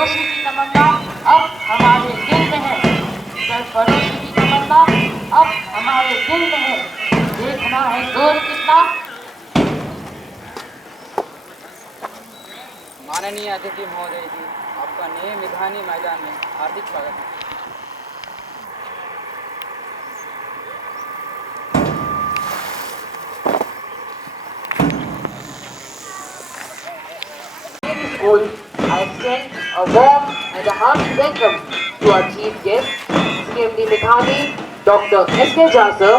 सरफरोशी की तमन्ना अब हमारे दिल में है, सरफरोशी की तमन्ना अब हमारे दिल में है, देखना है जोर कितना। माननीय अतिथि महोदय जी, आपका नए विधानी मैदान में हार्दिक स्वागत है। School, I extend a warm and a hearty welcome to our chief guest, CMD Mithani, Dr. S.K. Jasser,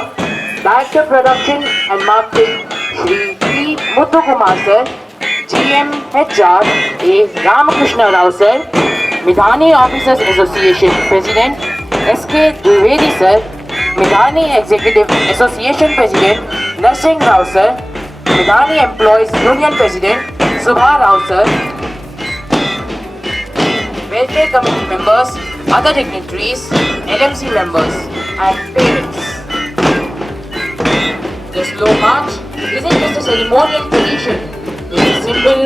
Director Production and Marketing, Shri P. Muthukumar Sir, GM HR A. Ramakrishna Rao Sir, Mithani Officers Association President S.K. Dwivedi Sir, Mithani Executive Association President Narsingh Rao Sir, Mithani Employees Union President Subha Rao Sir, Welfare Committee members, other dignitaries, LMC members and parents. The slow march isn't just a ceremonial tradition, it's a symbol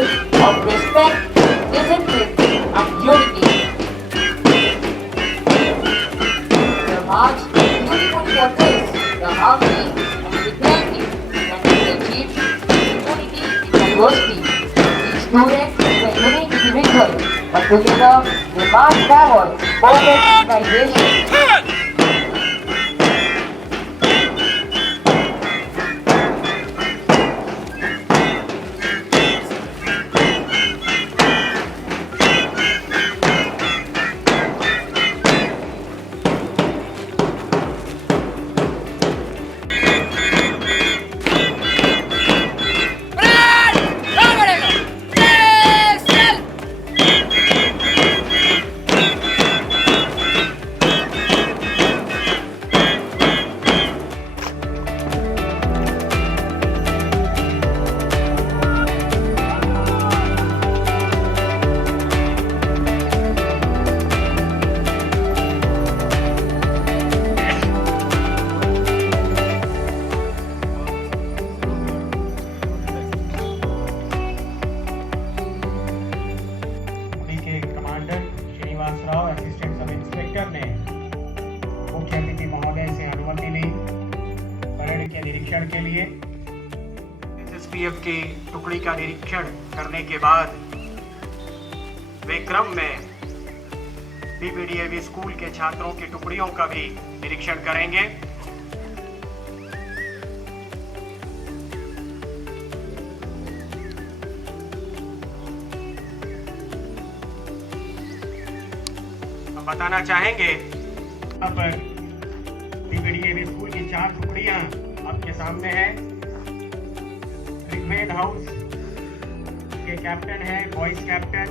of respect, discipline and unity. The march beautifully portrays the harmony and equality that is achieved in unity in diversity. Each student is a unique individual, but together they march forward, forward organization. Assistant sub inspector ने मुख्य अतिथि महोदय से अनुमति ली parade के निरीक्षण के लिए। एसएसपीएफ की टुकड़ी का निरीक्षण करने के बाद वे क्रम में बीपीडीएवी स्कूल के छात्रों की टुकड़ियों का भी निरीक्षण करेंगे। बताना चाहेंगे यहाँ पर बीपीडीएवी स्कूल की 4 टुकड़ियां आपके सामने हैं। ऋग्वेद हाउस के कैप्टन है बॉयज कैप्टन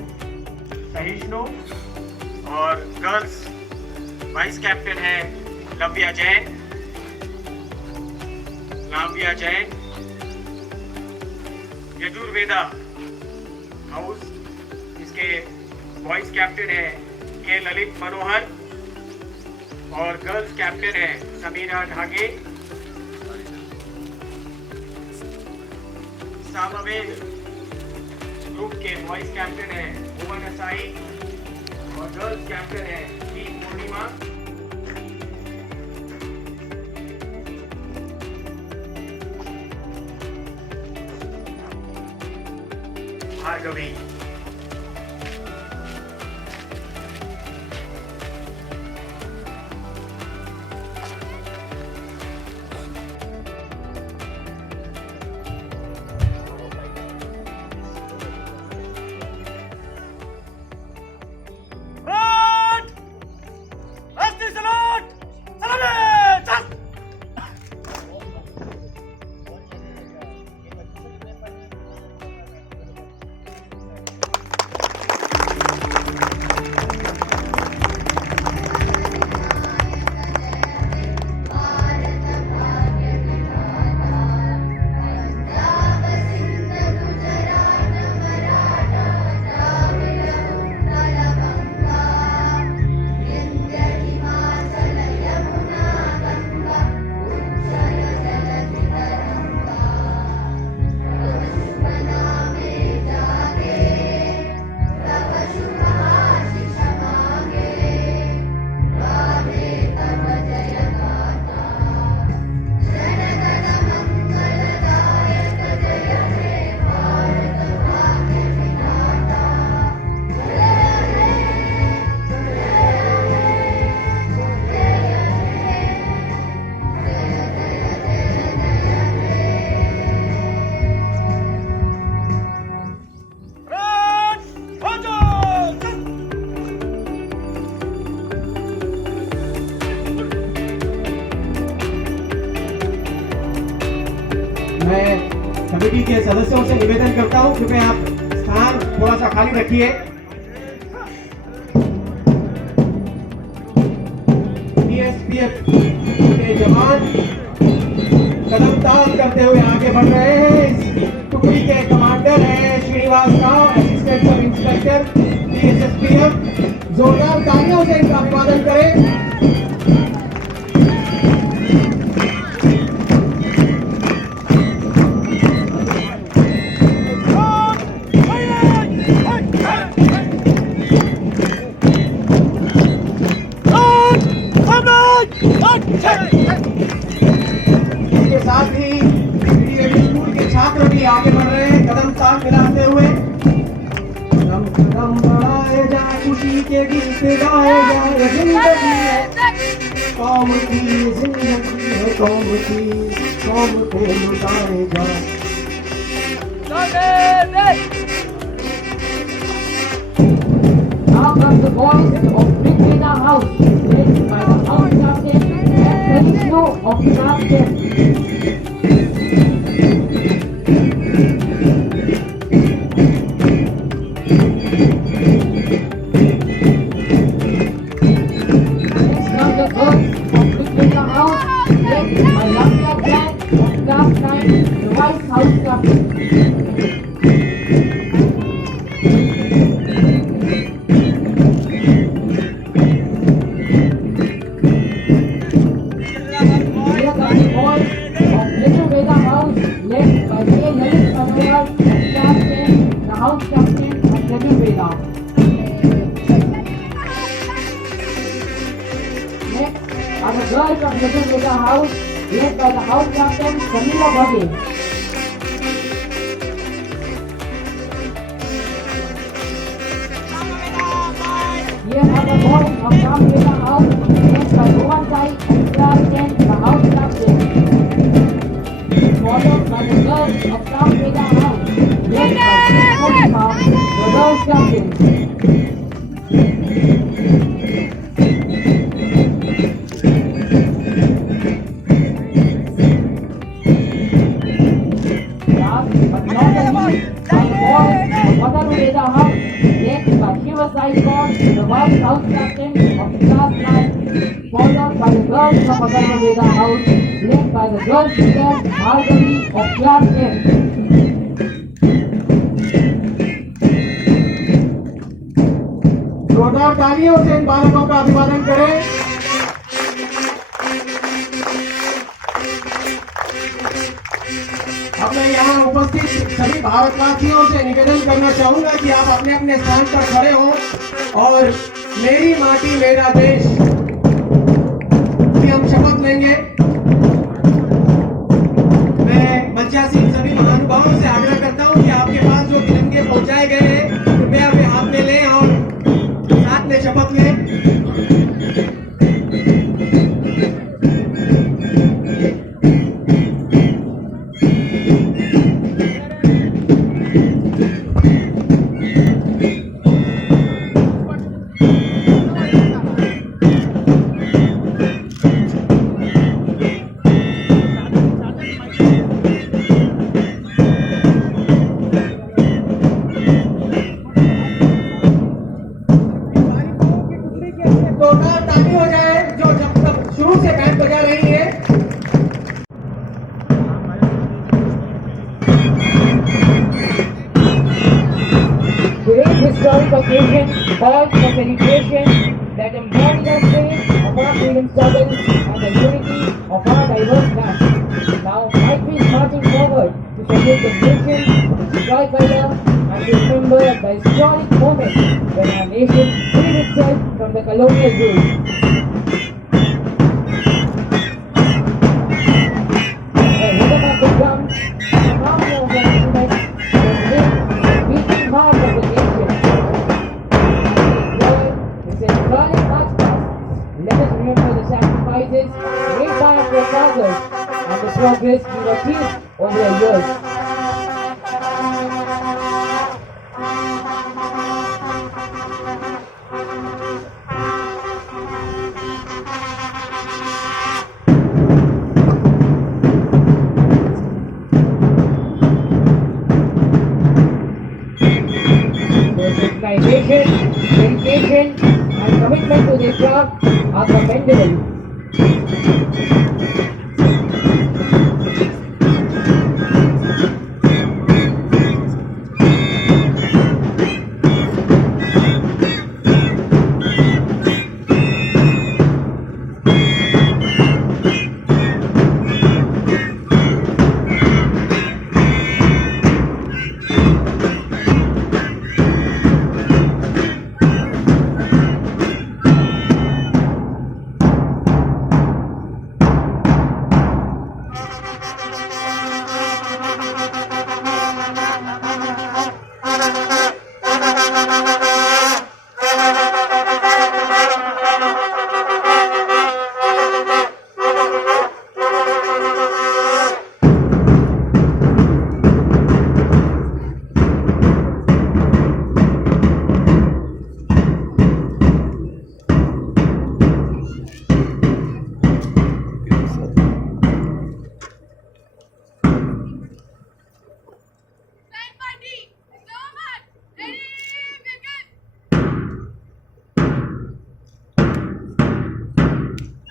सहिष्णु और गर्ल्स वाइस कैप्टन है लव्या जैन। यजुर्वेदा हाउस इसके बॉयज कैप्टन है के ललित मनोहर और गर्ल्स कैप्टन है समीरा ढागे। सामवेद ग्रुप के बॉयज कैप्टन है भुवन असाई और गर्ल्स कैप्टन है पी पूर्णिमा। भार्गवी। के सदस्यों से निवेदन करता हूं, कृपया आप स्थान थोड़ा सा खाली रखिए। सीएसपीएफ के जवान कदम ताल करते हुए आगे बढ़ रहे हैं। इस टुकड़ी के कमांडर हैं Srinivas Rao, assistant sub inspector CSPF. जोरदार तालियों से इनका अभिवादन करें। इसके साथ ही डीएवी स्कूल के छात्र भी आगे बढ़ रहे हैं कदम ताल मिलाते हुए। कदम कदम बढ़ाए जाए, खुशी के गीत गाए जाए, जिंदगी है कौम की, जिंदगी है कौम की, कौम को लुटाए जाए। Now comes the boys of Bricklayers House, led by the house captain and Felixio of the captain. Next comes the girls of Bricklayers House, led by Lamia Clan of Class 9, the Vice House Captain. Girls of Little Veda House, led by the house captain, Camila Bhagge. Here are the boys of Ram Veda House, led by Rohan Sai and Class 10, the house captain. Followed by the girls of Ram Veda House, led by Krishna, the girls captain. The vice house captain of the Class 9, followed by the girls of Agartha Veda House, led by the girls teacher Bhargavi of Class 10. जोरदार तालियों से इन बालकों का अभिवादन करें। अब मैं यहाँ उपस्थित सभी भारतवासियों से निवेदन करना चाहूंगा कि आप अपने अपने स्थान पर खड़े हों और मेरी माटी मेरा देश की हम शपथ लेंगे। मैं मंचासीन सभी महानुभावों से आग्रह करता हूं कि आपके पास जो तिरंगे पहुंचाए गए हैं कृपया वे हाथ में लें और साथ में शपथ लें। Historic occasion calls for celebration that embodies the spirit of our freedom struggle and the unity of our diverse land. Now, Maitri is marching forward to salute the nation, to destroy color, and to remember the historic moment when our nation freed itself from the colonial rule. The rhythm of the drums, the harmony of the instruments, the beating heart of the nation. Let us remember the sacrifices made by our forefathers and the progress we achieved over the years. organization, dedication, and commitment to their craft are commendable.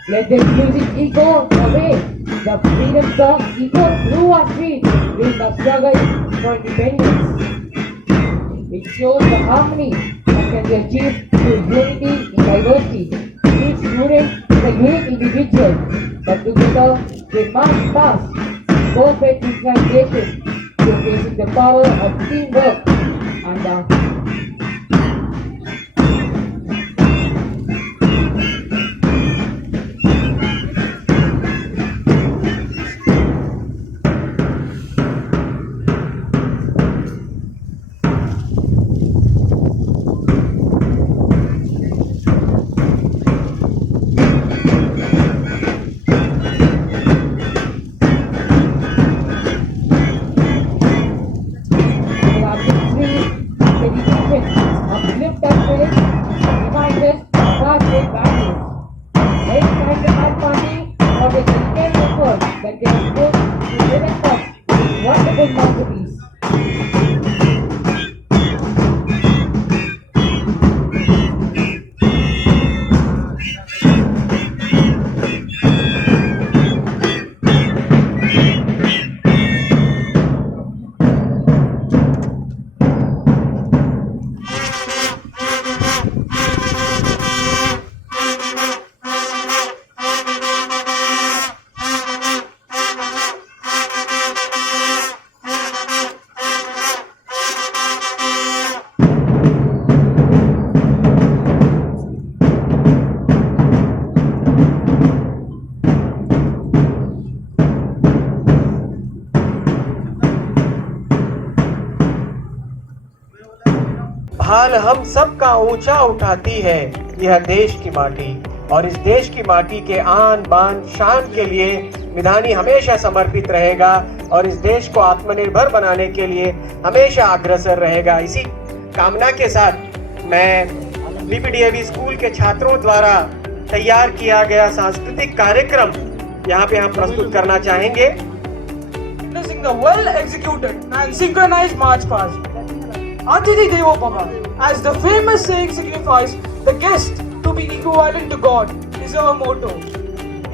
Let the music echo away. The freedom song echoes through our streets during the struggle for independence. It shows the harmony that can be achieved through unity in diversity. Each student is a unique individual, but together they must pass perfect synchronization, showcasing the power of teamwork and the भान हम सब का ऊंचा उठाती है यह देश की माटी, और इस देश की माटी के आन बान शान के लिए मिधानी हमेशा समर्पित रहेगा और इस देश को आत्मनिर्भर बनाने के लिए हमेशा अग्रसर रहेगा। इसी कामना के साथ मैं बीपीडीएवी स्कूल के छात्रों द्वारा तैयार किया गया सांस्कृतिक कार्यक्रम यहाँ पे हम प्रस्तुत करना चाहेंगे। Witnessing the well executed and synchronized march past. Atithi Devo Bhava, as the famous saying signifies, the guest to be equivalent to God, is our motto.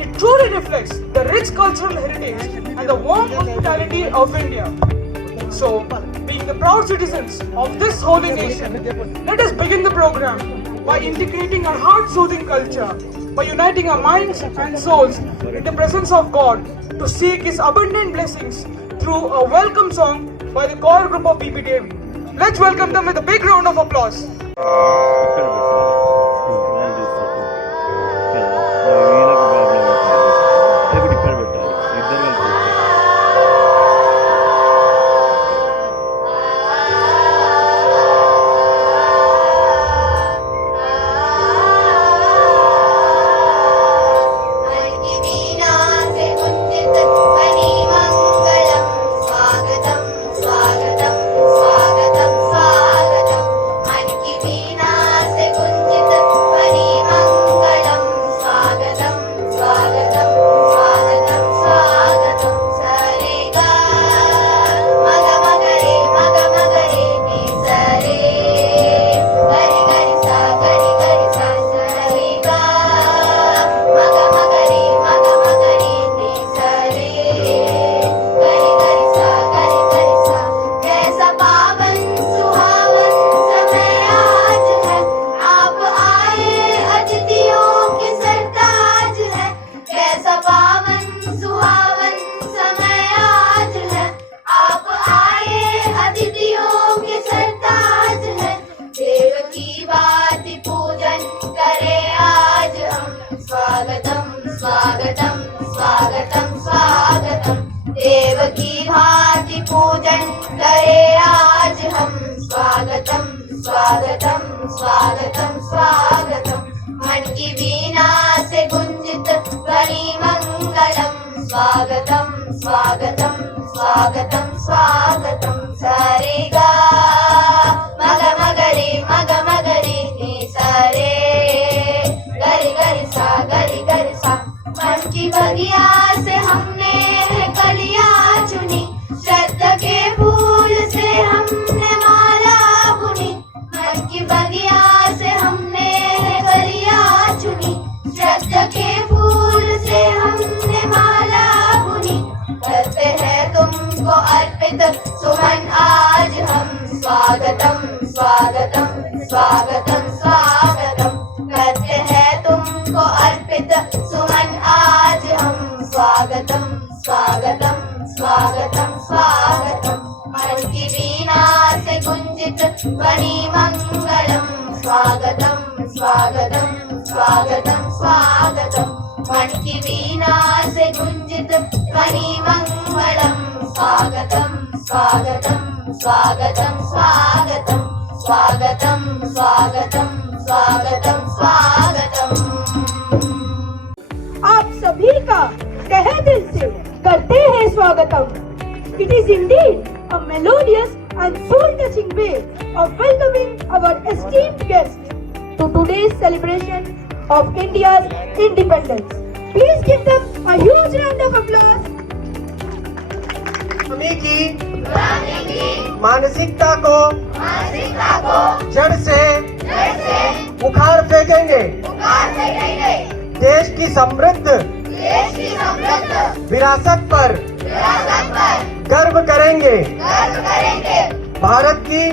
It truly reflects the rich cultural heritage and the warm hospitality of India. So, being the proud citizens of this holy nation, let us begin the program by integrating our heart-soothing culture, by uniting our minds and souls in the presence of God to seek His abundant blessings through a welcome song by the choir group of BPDAV. Let's welcome them with a big round of applause. स्वागतम स्वागतम मन की वीणा से गुंज स्वागतम स्वागतम स्वागतम मन की वीणा से गुंजित ध्वनि मंगलम स्वागतम स्वागतम स्वागतम स्वागतम सारेगा मग मगरे नि सारे गरि गरि सा मन की बगिया से हमने है कलियां चुनी श्रद्धा के फूल से हमने माला बुनी मन की बगिया से हमने है कलियां चुनी श्रद्धा के फूल से हमने माला बुनी करते हैं तुमको अर्पित सुमन आज हम स्वागतम स्वागतम स्वागतम स्वागतम करते हैं तुमको अर्पित सुमन आज हम स्वागतम स्वागतम स्वागतम स्वागतम मन की वीणा से गुंजित ध्वनि मंगलम स्वागतम स्वागतम स्वागतम स्वागतम मन की वीणा से गुंजित ध्वनि मंगलम स्वागतम स्वागतम स्वागतम स्वागतम स्वागतम स्वागतम स्वागतम स्वागतम। आप सभी का तहे दिल से करते हैं स्वागतम। It is indeed a melodious and soul-touching way of welcoming our esteemed guests to today's celebration of India's independence. Please give them a huge round of applause. स्वामी की मानसिकता को जड़ से उखाड़ फेंकेंगे। देश की समृद्ध विरासत पर गर्व करेंगे। भारत की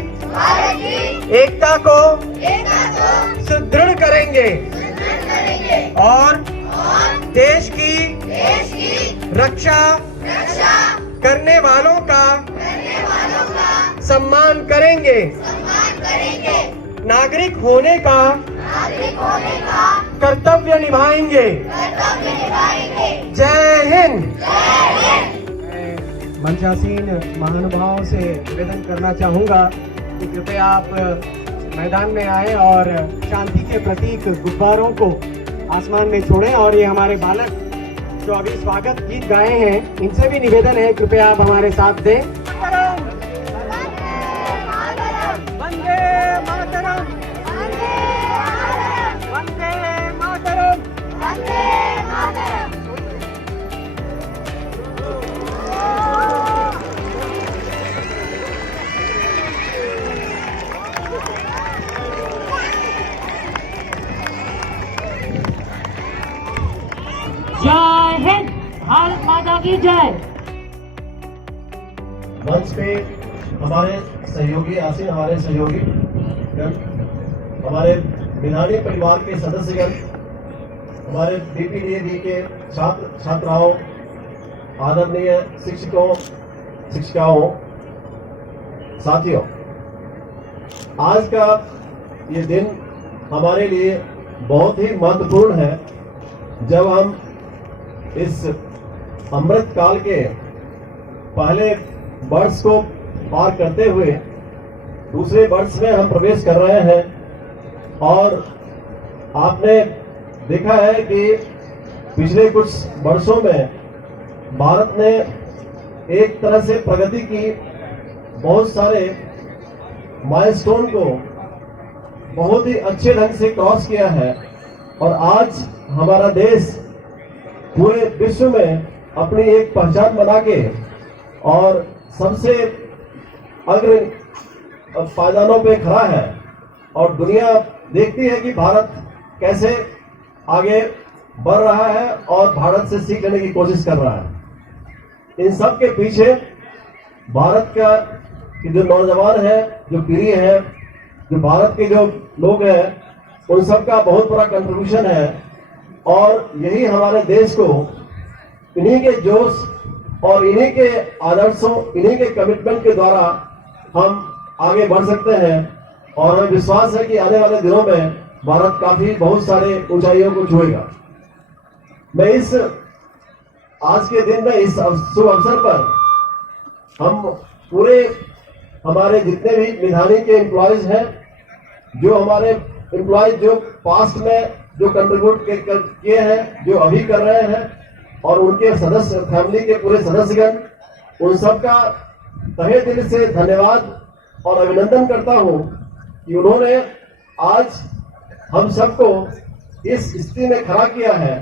एकता को सुदृढ़ करेंगे और देश की रक्षा करने वालों का सम्मान करेंगे। नागरिक होने का कर्तव्य निभाएंगे। जय हिंद। मंचासीन महानुभावों से निवेदन करना चाहूंगा कि कृपया आप मैदान में आए और शांति के प्रतीक गुब्बारों को आसमान में छोड़ें। और ये हमारे बालक जो अभी स्वागत गीत गाए हैं, इनसे भी निवेदन है कृपया आप हमारे साथ दें। वंदे मातरम, वंदे मातरम, वंदे मातरम। जय हिंद, भारत माता की जय। मंच पे हमारे सहयोगी आसीन, हमारे सहयोगी हमारे विधानी परिवार के सदस्यगण, हमारे बीपीडीए के छात्र छात्राओं, आदरणीय शिक्षकों शिक्षिकाओं, साथियों, आज का ये दिन हमारे लिए बहुत ही महत्वपूर्ण है जब हम इस अमृत काल के पहले वर्ष को पार करते हुए दूसरे वर्ष में हम प्रवेश कर रहे हैं। और आपने देखा है कि पिछले कुछ वर्षों में भारत ने एक तरह से प्रगति की, बहुत सारे माइलस्टोन को बहुत ही अच्छे ढंग से क्रॉस किया है। और आज हमारा देश पूरे विश्व में अपनी एक पहचान बना के और सबसे अग्र पायदानों पे खड़ा है। और दुनिया देखती है कि भारत कैसे आगे बढ़ रहा है और भारत से सीख लेने की कोशिश कर रहा है। इन सब के पीछे भारत का कि जो नौजवान है, जो पीढ़ी है, जो भारत के जो लोग हैं, उन सब का बहुत बड़ा कंट्रीब्यूशन है। और यही हमारे देश को इन्हीं के जोश और इन्हीं के आदर्शों, इन्हीं के कमिटमेंट के द्वारा हम आगे बढ़ सकते हैं। और हमें विश्वास है कि आने वाले दिनों में भारत काफी बहुत सारे ऊंचाइयों को छुएगा। मैं इस आज के दिन में इस शुभ अवसर पर हम पूरे हमारे जितने भी विधानी के एम्प्लॉयज हैं जो हमारे एम्प्लॉय जो पास्ट में जो कंट्रीब्यूट किए हैं, जो अभी कर रहे हैं, और उनके सदस्य, फैमिली के पूरे सदस्यगण, उन सबका तहे दिल से धन्यवाद और अभिनंदन करता हूं कि उन्होंने आज हम सबको इस स्थिति में खड़ा किया है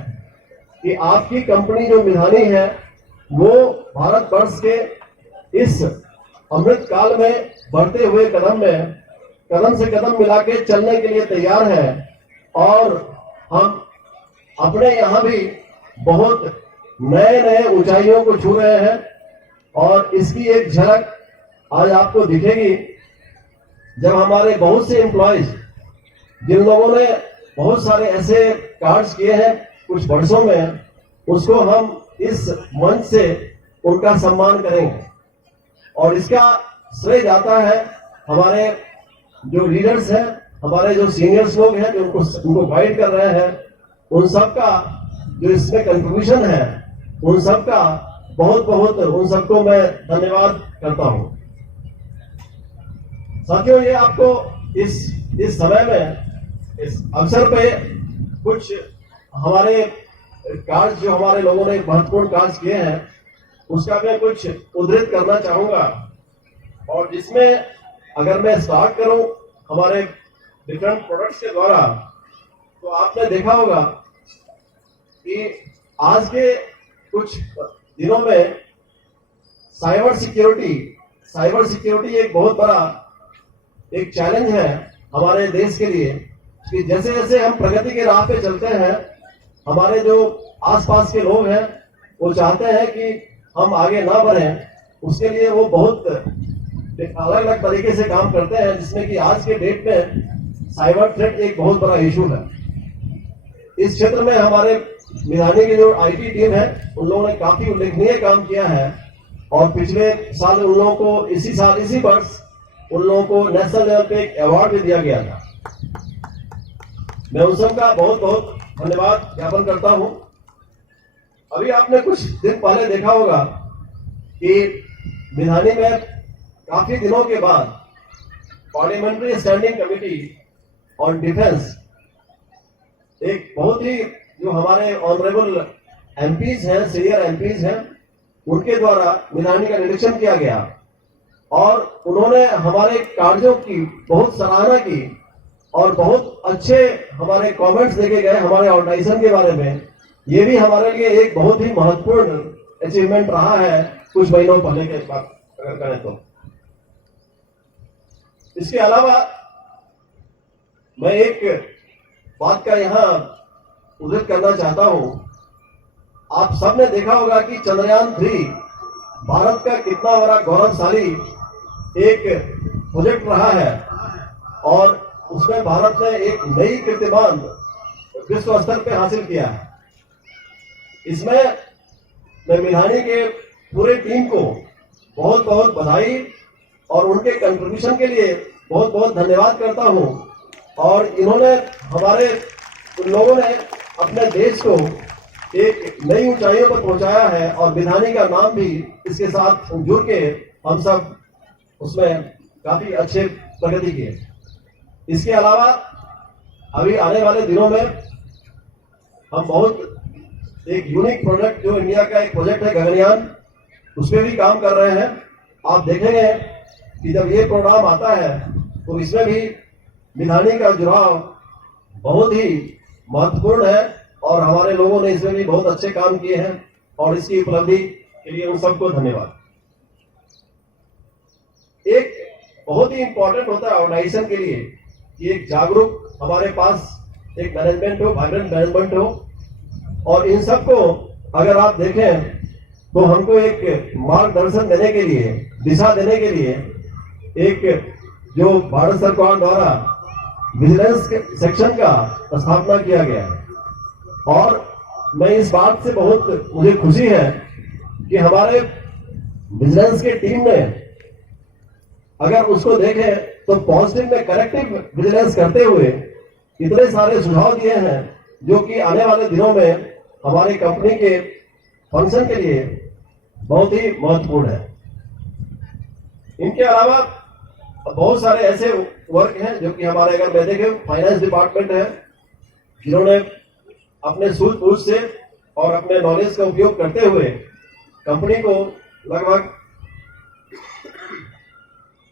कि आपकी कंपनी जो मिधानी है वो भारतवर्ष के इस अमृत काल में बढ़ते हुए कदम से कदम मिला के चलने के लिए तैयार है। और हम अपने यहाँ भी बहुत नए ऊंचाइयों को छू रहे हैं, और इसकी एक झलक आज आपको दिखेगी जब हमारे बहुत से एम्प्लॉयज, जिन लोगों ने बहुत सारे ऐसे कार्ड्स किए हैं कुछ वर्षों में, उसको हम इस मंच से उनका सम्मान करेंगे। और इसका श्रेय जाता है हमारे जो लीडर्स हैं, हमारे जो सीनियर्स लोग हैं, जो उनको गाइड कर रहे हैं, उन सबका जो इसमें कंट्रीब्यूशन है, उन सबका बहुत बहुत उन सबको मैं धन्यवाद करता हूं। साथियों, ये आपको इस समय में, इस अवसर पे कुछ हमारे कार्य जो हमारे लोगों ने महत्वपूर्ण कार्य किए हैं उसका मैं कुछ उद्धृत करना चाहूंगा। और जिसमें अगर मैं स्टार्ट करूं हमारे डिफरेंट प्रोडक्ट्स के द्वारा, तो आपने देखा होगा कि आज के कुछ दिनों में साइबर सिक्योरिटी एक बहुत बड़ा एक चैलेंज है हमारे देश के लिए। कि जैसे जैसे हम प्रगति के राह पे चलते हैं, हमारे जो आसपास के लोग हैं वो चाहते हैं कि हम आगे ना बढ़ें, उसके लिए वो बहुत अलग अलग तरीके से काम करते हैं, जिसमें कि आज के डेट में साइबर थ्रेट एक बहुत बड़ा इशू है। इस क्षेत्र में हमारे मिधानी की जो आईटी टीम है, उन लोगों ने काफी उल्लेखनीय काम किया है, और पिछले साल उन लोगों को इसी वर्ष उन लोगों को नेशनल लेवल पे एक अवार्ड भी दिया गया था। मैं उन सबका बहुत बहुत धन्यवाद ज्ञापन करता हूं। अभी आपने कुछ दिन पहले देखा होगा कि मिधानी में काफी दिनों के बाद parliamentary standing committee on defence, एक बहुत ही जो हमारे ऑनरेबल एमपीज हैं, सीनियर एमपीज हैं, उनके द्वारा मिधानी का निरीक्षण किया गया, और उन्होंने हमारे कार्यों की बहुत सराहना की और बहुत अच्छे हमारे कमेंट्स देके गए हमारे ऑर्गेनाइजेशन के बारे में। ये भी हमारे लिए एक बहुत ही महत्वपूर्ण अचीवमेंट रहा है कुछ महीनों पहले के बाद अगर करें तो। इसके अलावा मैं एक बात का यहाँ उल्लेख करना चाहता हूं। आप सबने देखा होगा कि चंद्रयान 3 भारत का कितना बड़ा गौरवशाली एक प्रोजेक्ट रहा है, और उसमें भारत ने एक नई कीर्तिमान विश्व स्तर पे हासिल किया है। इसमें मैं मिधानी के पूरे टीम को बहुत बहुत बधाई और उनके कंट्रीब्यूशन के लिए बहुत बहुत धन्यवाद करता हूं। और इन्होंने हमारे उन लोगों ने अपने देश को एक नई ऊंचाइयों पर पहुंचाया है, और मिधानी का नाम भी इसके साथ जुड़ के हम सब उसमें काफी अच्छे प्रगति किए। इसके अलावा अभी आने वाले दिनों में हम बहुत एक यूनिक प्रोजेक्ट, जो इंडिया का एक प्रोजेक्ट है गगनयान, उस पर भी काम कर रहे हैं। आप देखेंगे कि जब ये प्रोग्राम आता है तो इसमें भी मिधानी का जुड़ाव बहुत ही महत्वपूर्ण है, और हमारे लोगों ने इसमें भी बहुत अच्छे काम किए हैं, और इसकी उपलब्धि के लिए उन सबको धन्यवाद। एक बहुत ही इंपॉर्टेंट होता है ऑर्गेनाइजेशन के लिए कि एक जागरूक हमारे पास एक मैनेजमेंट हो, वाइब्रेंट मैनेजमेंट हो, और इन सबको अगर आप देखें तो हमको एक मार्गदर्शन देने के लिए, दिशा देने के लिए एक जो भारत सरकार द्वारा विजिलेंस सेक्शन का स्थापना किया गया है। और मैं इस बात से बहुत मुझे खुशी है कि हमारे विजिलेंस की टीम ने, अगर उसको देखें तो पॉजिटिव में करेक्टिव विजिलेंस करते हुए इतने सारे सुझाव दिए हैं, जो कि आने वाले दिनों में हमारी कंपनी के फंक्शन के लिए बहुत ही महत्वपूर्ण है। इनके अलावा बहुत सारे ऐसे वर्क हैं जो कि हमारे, अगर मैं देखें, फाइनेंस डिपार्टमेंट है जिन्होंने अपने सूझबूझ से और अपने नॉलेज का उपयोग करते हुए कंपनी को लगभग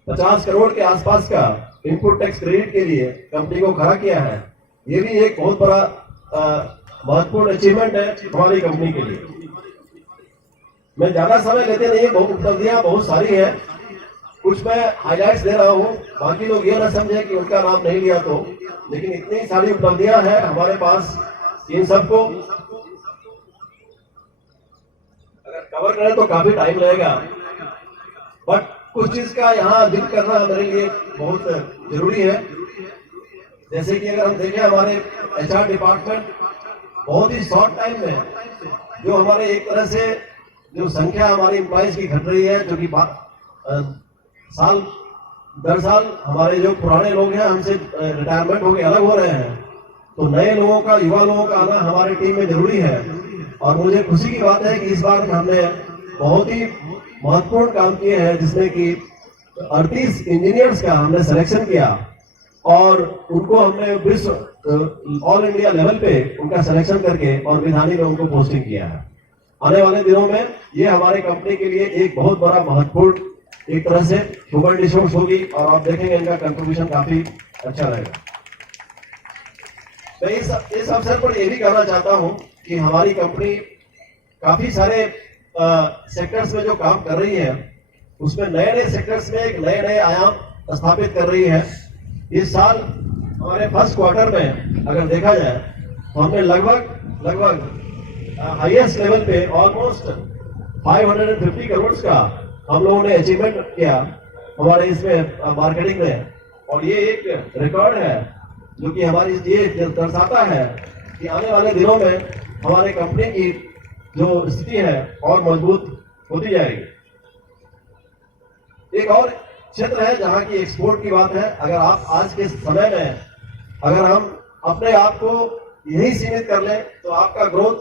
50 करोड़ के आसपास का इनपुट टैक्स क्रेडिट के लिए कंपनी को खड़ा किया है। ये भी एक बहुत बड़ा महत्वपूर्ण अचीवमेंट है हमारी कंपनी के लिए। मैं ज्यादा समय लेते नहीं, बहुत उपलब्धियां बहुत सारी है, कुछ मैं हाईलाइट्स दे रहा हूं, बाकी लोग ये ना समझे कि उनका नाम नहीं लिया तो, लेकिन इतनी सारी उपलब्धियां हैं हमारे पास, इन सबको अगर कवर करें तो काफी टाइम लगेगा, बट कुछ चीज का यहाँ जिक्र करना मेरे लिए बहुत जरूरी है। जैसे कि अगर हम देखें, हमारे HR डिपार्टमेंट बहुत ही शॉर्ट टाइम में जो हमारे एक तरह से जो संख्या हमारी एम्प्लॉइज की घट रही है, जो कि साल दर साल हमारे जो पुराने लोग हैं हमसे रिटायरमेंट होकर अलग हो रहे हैं, तो नए लोगों का, युवा लोगों का आना हमारी टीम में जरूरी है। और मुझे खुशी की बात है कि इस बार हमने बहुत ही महत्वपूर्ण काम किए हैं, जिसमें कि 38 इंजीनियर्स का हमने सिलेक्शन किया और उनको हमने विश्व ऑल इंडिया लेवल पे उनका सिलेक्शन करके और विधानी में उनको पोस्टिंग किया है। आने वाले दिनों में ये हमारे कंपनी के लिए एक बहुत बड़ा महत्वपूर्ण एक तरह से ह्यूमन रिसोर्स होगी और आप देखेंगे इनका कंट्रीब्यूशन काफी अच्छा रहेगा। मैं इस अवसर पर यह भी कहना चाहता हूं कि हमारी कंपनी काफी सारे सेक्टर्स में जो काम कर रही है, उसमें नए नए सेक्टर्स में एक नए नए आयाम स्थापित कर रही है। इस साल हमारे फर्स्ट क्वार्टर में अगर देखा जाए तो हमने लगभग हाईएस्ट लेवल पे ऑलमोस्ट 550 करोड़ का हम लोगों ने अचीवमेंट किया हमारे इसमें मार्केटिंग में, और ये एक रिकॉर्ड है जो कि हमारी ये दर्शाता है कि आने वाले दिनों में हमारे कंपनी की जो स्थिति है और मजबूत होती जाएगी। एक और क्षेत्र है जहां की एक्सपोर्ट की बात है। अगर आप आज के समय में अगर हम अपने आप को यही सीमित कर लें तो आपका ग्रोथ,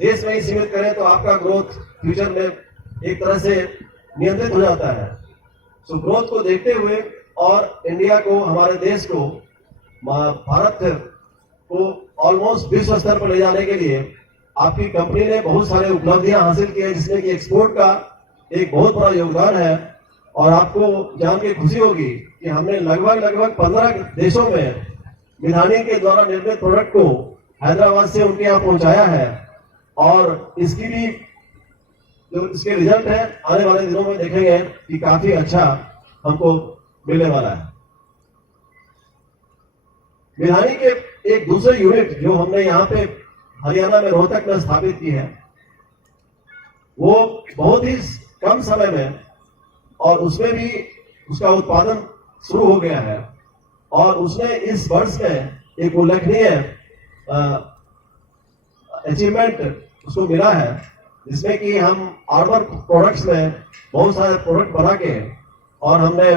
देश में ही सीमित करें तो आपका ग्रोथ फ्यूचर में एक तरह से नियंत्रित हो जाता है। सो ग्रोथ को देखते हुए और इंडिया को, हमारे देश को, भारत को ऑलमोस्ट विश्व स्तर पर ले जाने के लिए आपकी कंपनी ने बहुत सारे उपलब्धियां हासिल की है, जिसमें कि एक्सपोर्ट का एक बहुत बड़ा योगदान है। और आपको जान के खुशी होगी कि हमने लगभग 15 देशों में विधानी के द्वारा निर्मित प्रोडक्ट को हैदराबाद से उनके यहाँ पहुंचाया है, और इसकी भी जो इसके रिजल्ट है आने वाले दिनों में देखेंगे कि काफी अच्छा हमको मिलने वाला है। विधानी के एक दूसरे यूनिट जो हमने यहाँ पे हरियाणा में रोहतक में स्थापित की है, वो बहुत ही कम समय में, और उसमें भी उसका उत्पादन शुरू हो गया है, और उसने इस वर्ष में एक उल्लेखनीय अचीवमेंट उसको मिला है, जिसमें कि हम आर्मर प्रोडक्ट्स में बहुत सारे प्रोडक्ट बना के और हमने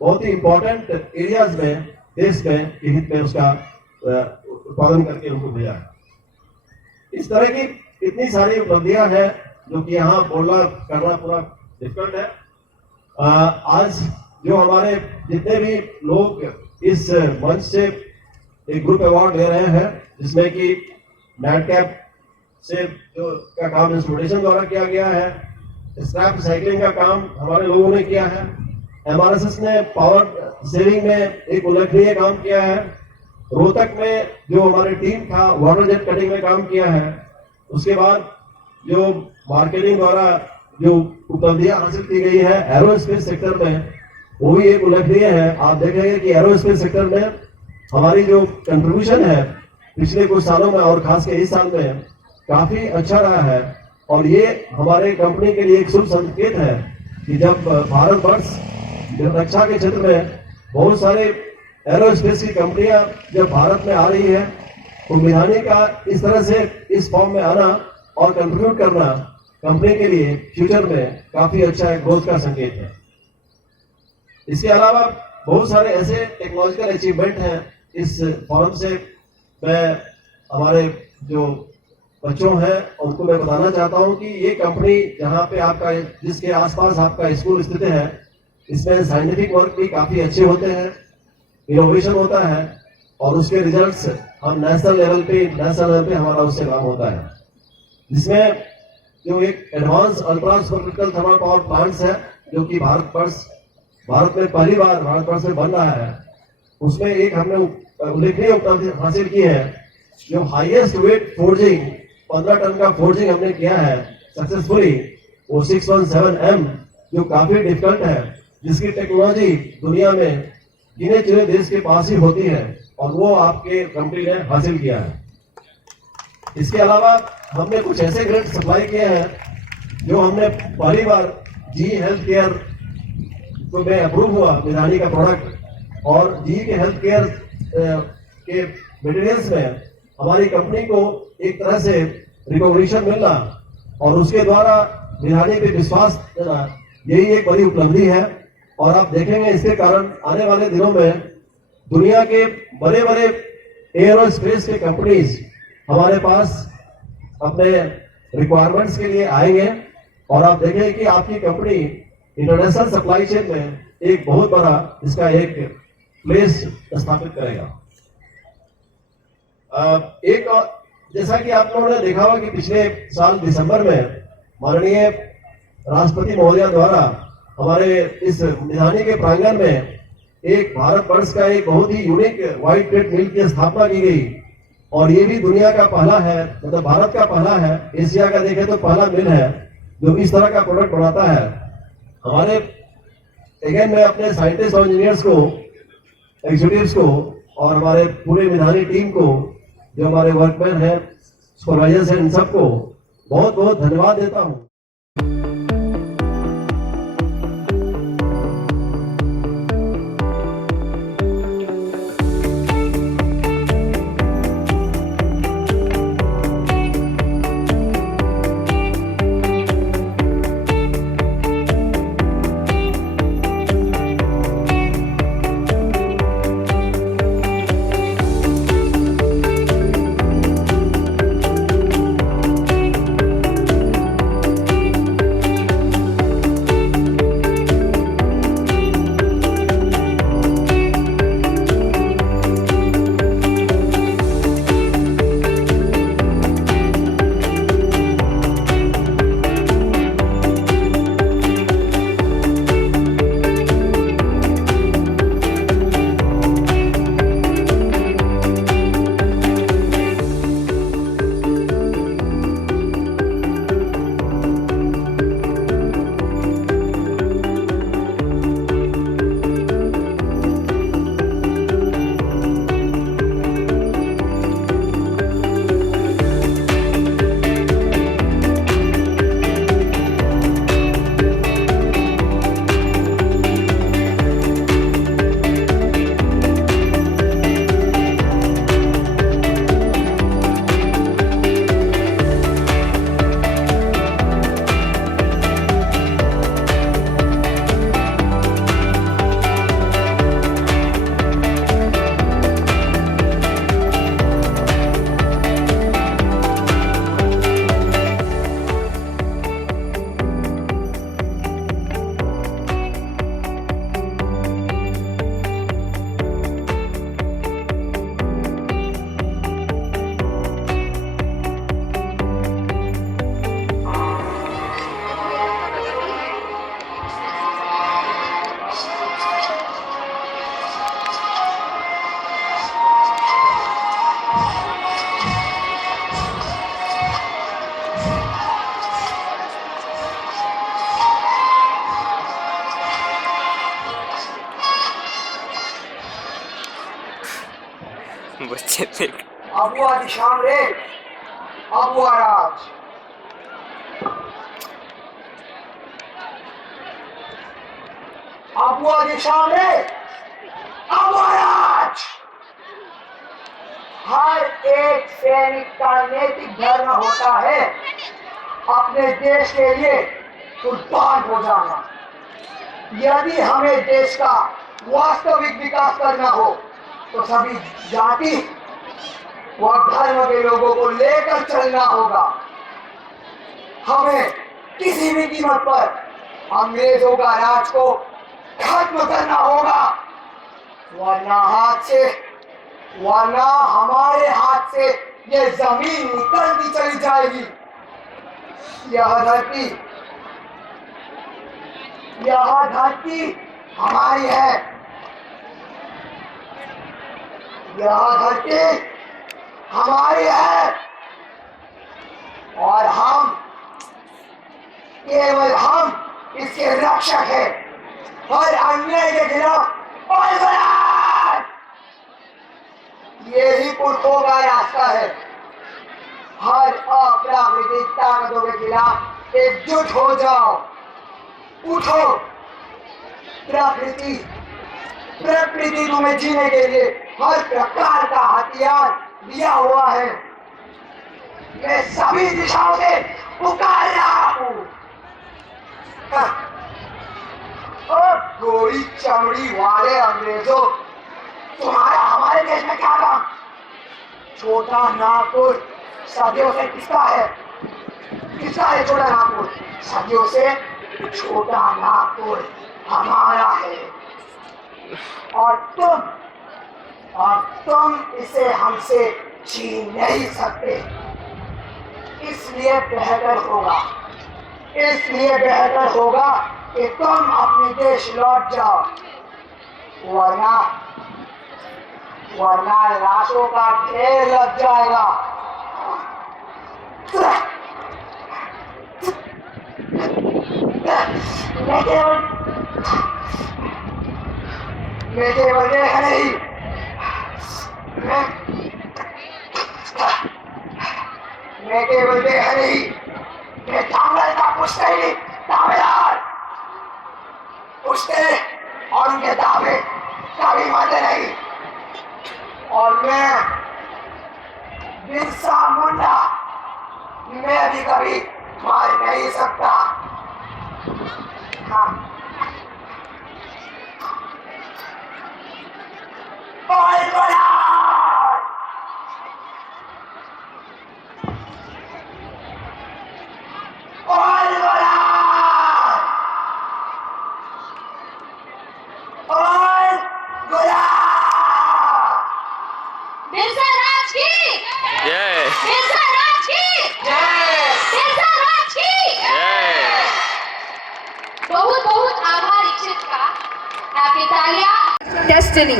बहुत ही इंपॉर्टेंट एरियाज में देश में के हित में उसका उत्पादन करके उनको भेजा है। इस तरह की इतनी सारी उपलब्धियां हैं जो कि यहाँ बोलना करना पूरा डिफिकल्ट है। आज जो हमारे जितने भी लोग इस मंच से एक ग्रुप अवार्ड ले रहे हैं, जिसमें कि मैडकैप से जो का काम इंस्ट्रूमेंटेशन द्वारा किया गया है, स्क्रैप साइकिलिंग का काम हमारे लोगों ने किया है, MRSS ने पावर सेविंग में एक उल्लेखनीय काम किया है, रोहतक में जो हमारी टीम था वाटर जेट कटिंग में काम किया है, उसके बाद जो मार्केटिंग द्वारा जो उपलब्धियां हासिल की गई है एरोस्पेस सेक्टर में, वो भी एक उल्लेखनीय है। आप देखेंगे कि एरोस्पेस सेक्टर में हमारी जो कंट्रीब्यूशन है पिछले कुछ सालों में और खास के इस साल में काफी अच्छा रहा है, और ये हमारे कंपनी के लिए एक शुभ संकेत है कि जब भारतवर्ष रक्षा के क्षेत्र में बहुत सारे एरोस्पेस की कंपनियां जब भारत में आ रही है, तो विधानी का इस तरह से इस फॉर्म में आना और कंट्रीब्यूट करना कंपनी के लिए फ्यूचर में काफी अच्छा ग्रोथ का संकेत है। इसके अलावा बहुत सारे ऐसे टेक्नोलॉजिकल अचीवमेंट हैं इस फॉरम से। मैं हमारे जो बच्चों हैं उनको मैं बताना चाहता हूं कि ये कंपनी जहां पे आपका, जिसके आसपास आपका स्कूल स्थित है, इसमें साइंटिफिक वर्क भी काफी अच्छे होते हैं, इनोवेशन होता है और उसके रिजल्ट्स हम नेशनल लेवल पे हमारा उससे काम होता है, जिसमें जो एक advance ultra supercritical thermal power plants है जो कि भारत में पहली बार भारतवर्ष में बन रहा है, उसमें एक हमने उल्लेखनीय उपलब्धि हासिल की है। जो हाईएस्ट वेट फोर्जिंग 15 टन का फोर्जिंग हमने किया है सक्सेसफुली, वो 617M, जो काफी डिफिकल्ट है, जिसकी टेक्नोलॉजी दुनिया में गिने चुने देश के पास ही होती है और वो आपके कंपनी ने हासिल किया है। इसके अलावा हमने कुछ ऐसे ग्रेड सप्लाई किए हैं जो हमने पहली बार जी हेल्थ केयर को में अप्रूव हुआ मिधानी का प्रोडक्ट, और जी के हेल्थ केयर के मटेरियल्स में हमारी कंपनी को एक तरह से रिकॉग्निशन मिलना और उसके द्वारा मिधानी पे विश्वास देना, यही एक बड़ी उपलब्धि है। और आप देखेंगे इसके कारण आने वाले दिनों में दुनिया के बड़े बड़े एयरोस्पेस के कंपनीज हमारे पास अपने रिक्वायरमेंट्स के लिए आएंगे और आप देखेंगे कि आपकी कंपनी इंटरनेशनल सप्लाई चेन में एक बहुत बड़ा इसका एक प्लेस स्थापित करेगा। एक जैसा कि आप लोगों ने देखा होगा कि पिछले साल दिसंबर में माननीय राष्ट्रपति महोदया द्वारा हमारे इस मिधानी के प्रांगण में एक भारतवर्ष का एक बहुत ही यूनिक व्हाइट ब्रेड मिल की स्थापना की गई और ये भी दुनिया का पहला है, मतलब भारत का पहला है, एशिया का देखें तो पहला मिल है जो इस तरह का प्रोडक्ट बनाता है। हमारे अगेन मैं अपने साइंटिस्ट और इंजीनियर्स को, एग्जीक्यूटिव्स को और हमारे पूरे मिधानी टीम को, जो हमारे वर्कमैन हैं, सुपरवाइजर्स हैं, इन सबको बहुत बहुत धन्यवाद देता हूँ। बच्चे देख अबुआ निशान रे, अबुआ राज। अबुआ निशान रे, अबुआ राज। हर एक सैनिक का नैतिक धर्म होता है अपने देश के लिए कुर्बान हो जाना। यदि हमें देश का वास्तविक विकास करना हो तो सभी जाति व धर्म के लोगों को लेकर चलना होगा। हमें किसी भी कीमत पर अंग्रेजों का राज को खत्म करना होगा, वरना हमारे हाथ से ये जमीन निकलती चली जाएगी। यह धरती हमारी है, यह धरती हमारी है, और केवल हम इसके रक्षक हैं। हर अन्याय के खिलाफ यही पुरखों का रास्ता है। हर अप्राकृतिक ताकतों के खिलाफ एकजुट हो जाओ, उठो। प्रकृति तुम्हें जीने के लिए हर प्रकार का हथियार दिया हुआ है। मैं सभी दिशाओं से पुकार रहा हूँ। गोरी चमड़ी वाले अंग्रेजों, तुम्हारा हमारे देश में क्या काम? छोटा नागपुर सदियों से किसका है छोटा नागपुर? सदियों से छोटा नागपुर हमारा है, और तुम इसे हमसे छीन नहीं सकते। इसलिए बेहतर होगा कि तुम अपने देश लौट जाओ, वरना लाशों का ढेर लग जाएगा। मैं केवल देख नहीं, मैं जंगल का पुश्तैनी दावेदार, पुश्ते और उनके दावे कभी मरते नहीं, और मैं बिरसा मुंडा, मैं भी कभी मर नहीं सकता। हाँ। Destiny.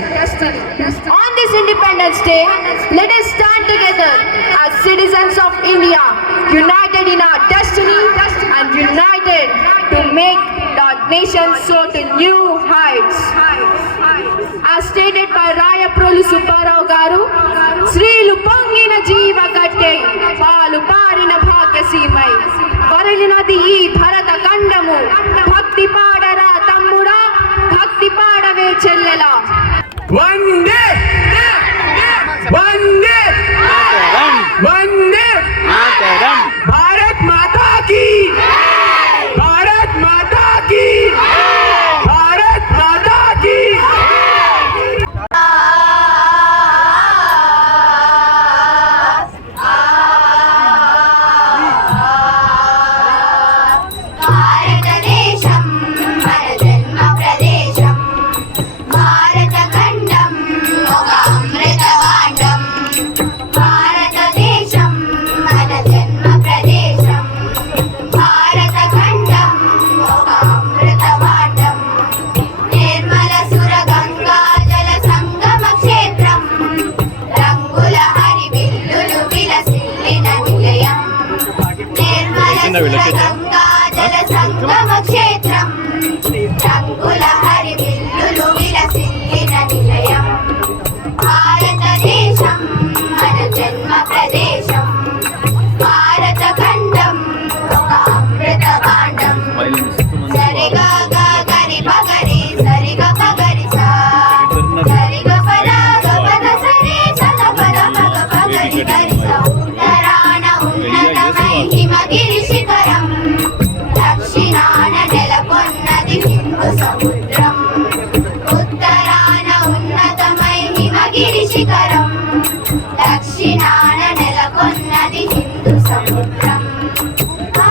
On this Independence Day, let us stand together as citizens of India, united in our destiny and united to make the nation soar to new heights. As stated by Rayaprolu Subbarao Garu, Srilu Pongina Jeeva Gatte, Palu Parina Bhagyasimai, Varilinadi ee Bharata Kandamu, Bhakti Padara Tammuda, Bhakti Padave Chellela. वंदे वंदे वंदे भारत माता की, भारत माता की, भारत माता की। దక్షిణాన నెలకొన్నది హిందూ సముద్రం. ఆ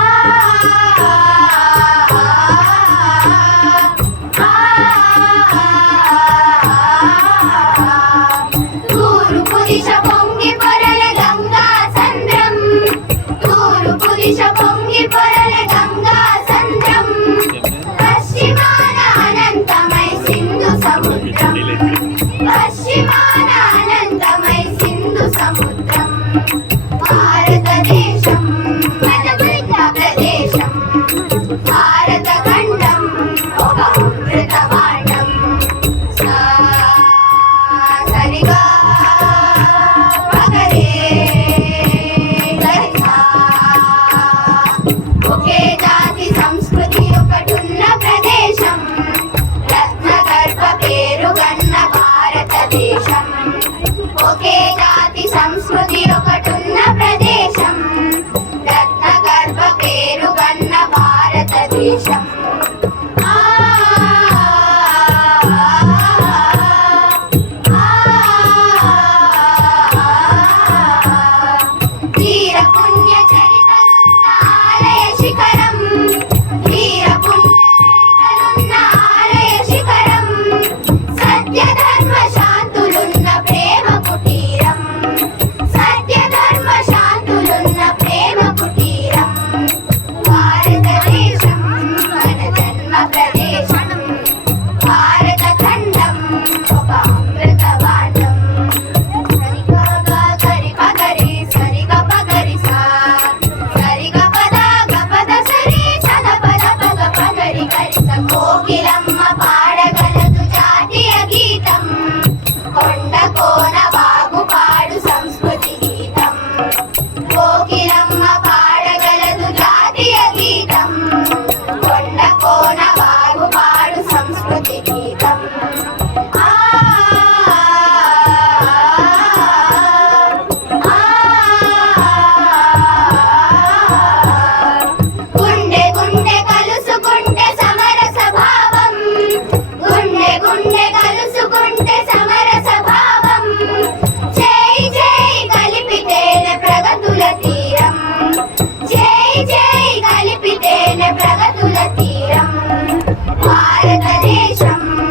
देशम्